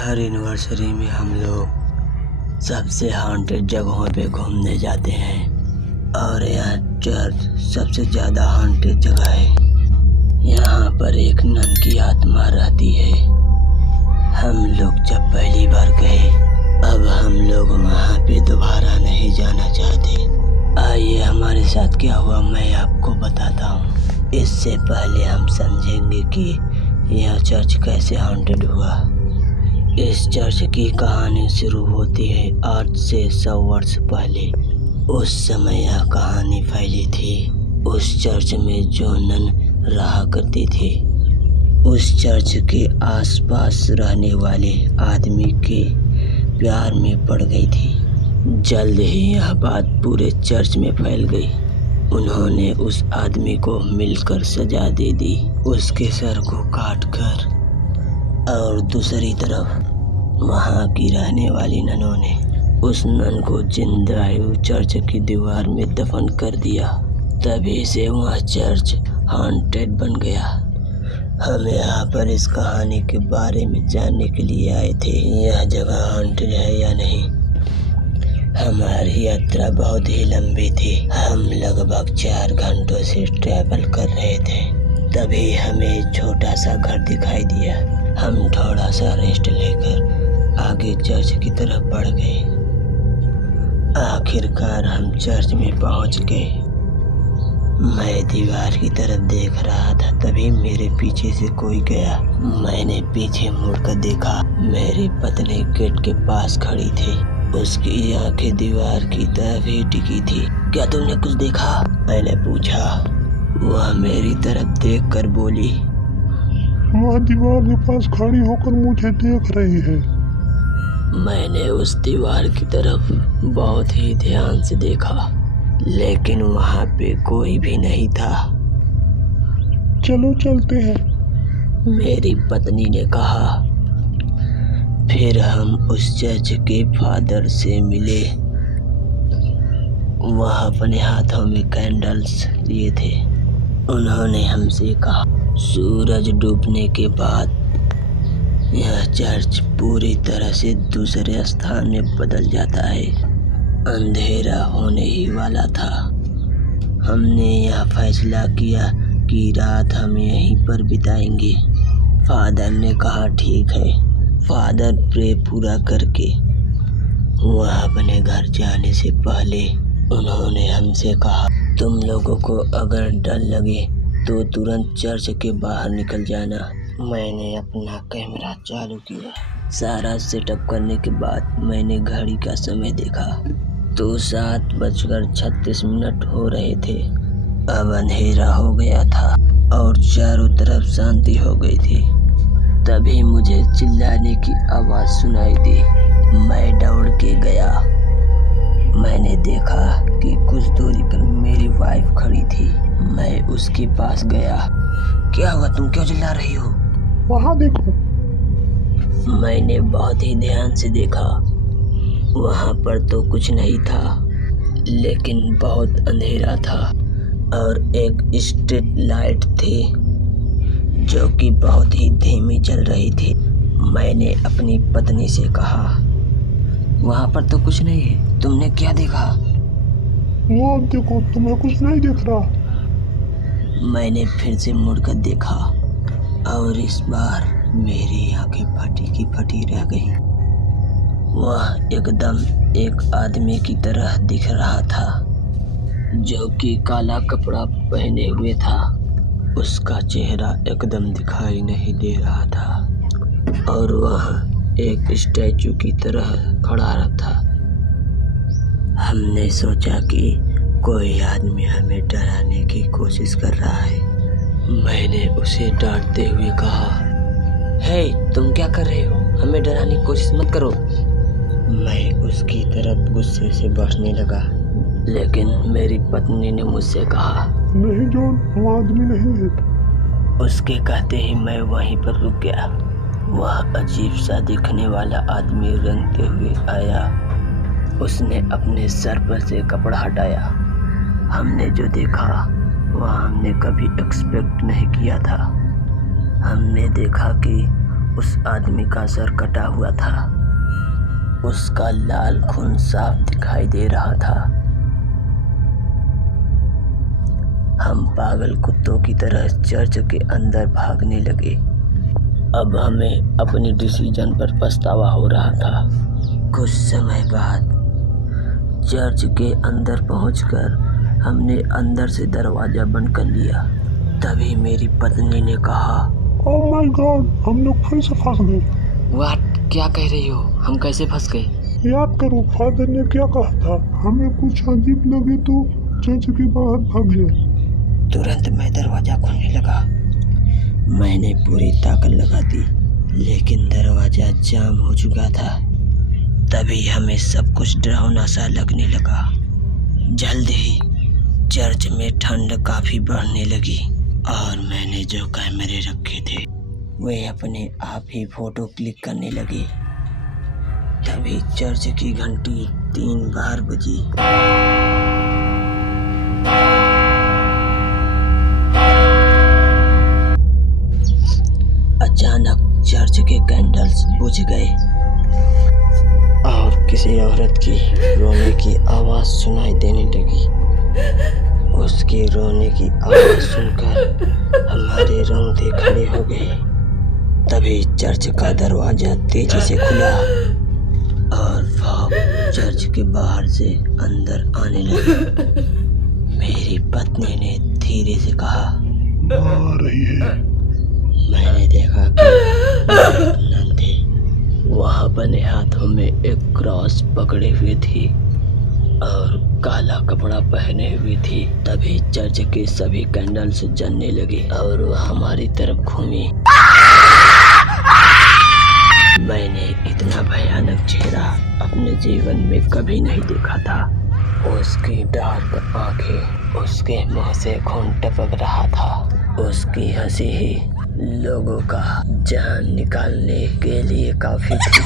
हर anniversary में हम लोग सबसे हॉन्टेड जगहों पे घूमने जाते हैं और यह चर्च सबसे ज़्यादा हॉन्टेड जगह है। यहाँ पर एक नन की आत्मा रहती है। हम लोग जब पहली बार गए, अब हम लोग वहाँ पे दोबारा नहीं जाना चाहते। आइए हमारे साथ क्या हुआ मैं आपको बताता हूँ। इससे पहले हम समझेंगे कि यह चर्च कैसे हॉन्टेड हुआ। इस चर्च की कहानी शुरू होती है आज से 100 वर्ष पहले। उस समय यह कहानी फैली थी। उस चर्च में जो नन रहा करती थी, उस चर्च के आसपास रहने वाले आदमी के प्यार में पड़ गई थी। जल्द ही यह बात पूरे चर्च में फैल गई। उन्होंने उस आदमी को मिलकर सजा दे दी, उसके सर को काटकर। और दूसरी तरफ वहाँ की रहने वाली ननों ने उस नन को जिंदा चर्च की दीवार में दफन कर दिया। तभी से वह चर्च हॉन्टेड बन गया। हम यहाँ पर इस कहानी के बारे में जानने के लिए आए थे, यह जगह हॉन्टेड है या नहीं। हमारी यात्रा बहुत ही लंबी थी। हम लगभग 4 घंटों से ट्रैवल कर रहे थे। तभी हमें छोटा सा घर दिखाई दिया। हम थोड़ा सा रेस्ट लेकर आगे चर्च की तरफ बढ़ गए। आखिरकार हम चर्च में पहुंच गए। मैं दीवार की तरफ देख रहा था, तभी मेरे पीछे से कोई गया। मैंने पीछे मुड़कर देखा, मेरी पत्नी गेट के पास खड़ी थी। उसकी आंखें दीवार की तरफ ही टिकी थी। क्या तुमने कुछ देखा? मैंने पूछा। वह मेरी तरफ देखकर बोली, वह दीवार के पास खड़ी होकर मुझे देख रही है। मैंने उस दीवार की तरफ बहुत ही ध्यान से देखा, लेकिन वहाँ पे कोई भी नहीं था। चलो चलते हैं, मेरी पत्नी ने कहा। फिर हम उस चर्च के फादर से मिले। वह अपने हाथों में कैंडल्स लिए थे। उन्होंने हमसे कहा, सूरज डूबने के बाद यह चर्च पूरी तरह से दूसरे स्थान में बदल जाता है। अंधेरा होने ही वाला था। हमने यह फैसला किया कि रात हम यहीं पर बिताएंगे। फादर ने कहा ठीक है। फादर प्रे पूरा करके वह अपने घर जाने से पहले उन्होंने हमसे कहा, तुम लोगों को अगर डर लगे तो तुरंत चर्च के बाहर निकल जाना। मैंने अपना कैमरा चालू किया। सारा सेटअप करने के बाद मैंने घड़ी का समय देखा तो 7:36 हो रहे थे। अब अंधेरा हो गया था और चारों तरफ शांति हो गई थी। तभी मुझे चिल्लाने की आवाज़ सुनाई दी। मैं दौड़ के गया। मैंने देखा कि कुछ दूरी पर मेरी वाइफ खड़ी थी। मैं उसके पास गया। क्या हुआ? तुम क्यों चिल्ला रही हो? वहाँ देखो। मैंने बहुत ही ध्यान से देखा। वहाँ पर तो कुछ नहीं था, लेकिन बहुत अंधेरा था और एक स्ट्रीट लाइट थी जो कि बहुत ही धीमी चल रही थी। मैंने अपनी पत्नी से कहा, वहाँ पर तो कुछ नहीं है, तुमने क्या देखा? वहाँ देखो, तुम्हें कुछ नहीं दिख रहा? मैंने फिर से मुड़कर देखा और इस बार मेरी आंखें फटी की फटी रह गईं। वह एकदम एक आदमी की तरह दिख रहा था जो कि काला कपड़ा पहने हुए था। उसका चेहरा एकदम दिखाई नहीं दे रहा था और वह एक स्टैचू की तरह खड़ा था। हमने सोचा कि कोई आदमी हमें डराने की कोशिश कर रहा है। मैंने उसे डांटते हुए कहा, हे, तुम क्या कर रहे हो? हमें डराने की कोशिश मत करो। मैं उसकी तरफ गुस्से से बढ़ने लगा, लेकिन मेरी पत्नी ने मुझसे कहा, नहीं जॉन, वो आदमी नहीं है। उसके कहते ही मैं वहीं पर रुक गया। वह अजीब सा दिखने वाला आदमी रेंगते हुए आया। उसने अपने सर पर से कपड़ा हटाया। हमने जो देखा वह हमने कभी एक्सपेक्ट नहीं किया था। हमने देखा कि उस आदमी का सर कटा हुआ था। उसका लाल खून साफ दिखाई दे रहा था। हम पागल कुत्तों की तरह चर्च के अंदर भागने लगे। अब हमें अपनी डिसीजन पर पछतावा हो रहा था। कुछ समय बाद चर्च के अंदर पहुंचकर हमने अंदर से दरवाजा बंद कर लिया। तभी मेरी पत्नी ने कहा, ओह माय गॉड, हम लोग फिर से फंस गए। व्हाट, क्या कह रही हो? हम कैसे फंस गए? याद करो फादर ने क्या कहा था, हमें कुछ अजीब लगे तो चर्च के बाहर भाग जाए। तुरंत मैं दरवाजा खोलने लगा। मैंने पूरी ताकत लगा दी, लेकिन दरवाजा जाम हो चुका था। तभी हमें सब कुछ डरावना सा लगने लगा। जल्द ही चर्च में ठंड काफी बढ़ने लगी और मैंने जो कैमरे रखे थे वे अपने आप ही फोटो क्लिक करने लगे। तभी चर्च की घंटी 3 बार बजी। अचानक चर्च के कैंडल्स बुझ गए और किसी औरत की रोने की आवाज सुनाई देने लगी। उसके रोने की आवाज सुनकर हमारे रोंगटे खड़े हो गए। तभी चर्च का दरवाजा तेजी से खुला और फॉग चर्च के बाहर से अंदर आने लगी। मेरी पत्नी ने धीरे से कहा, आ रही है। मैंने देखा कि नंदे वहाँ अपने हाथों में एक क्रॉस पकड़े हुए थी और काला कपड़ा पहने हुई थी। तभी चर्च के सभी कैंडल्स जलने लगे और वह हमारी तरफ घूमी। मैंने इतना भयानक चेहरा अपने जीवन में कभी नहीं देखा था। उसकी डार्क आंखें, उसके मुंह से खून टपक रहा था। उसकी हंसी ही लोगों का जान निकालने के लिए काफी थी।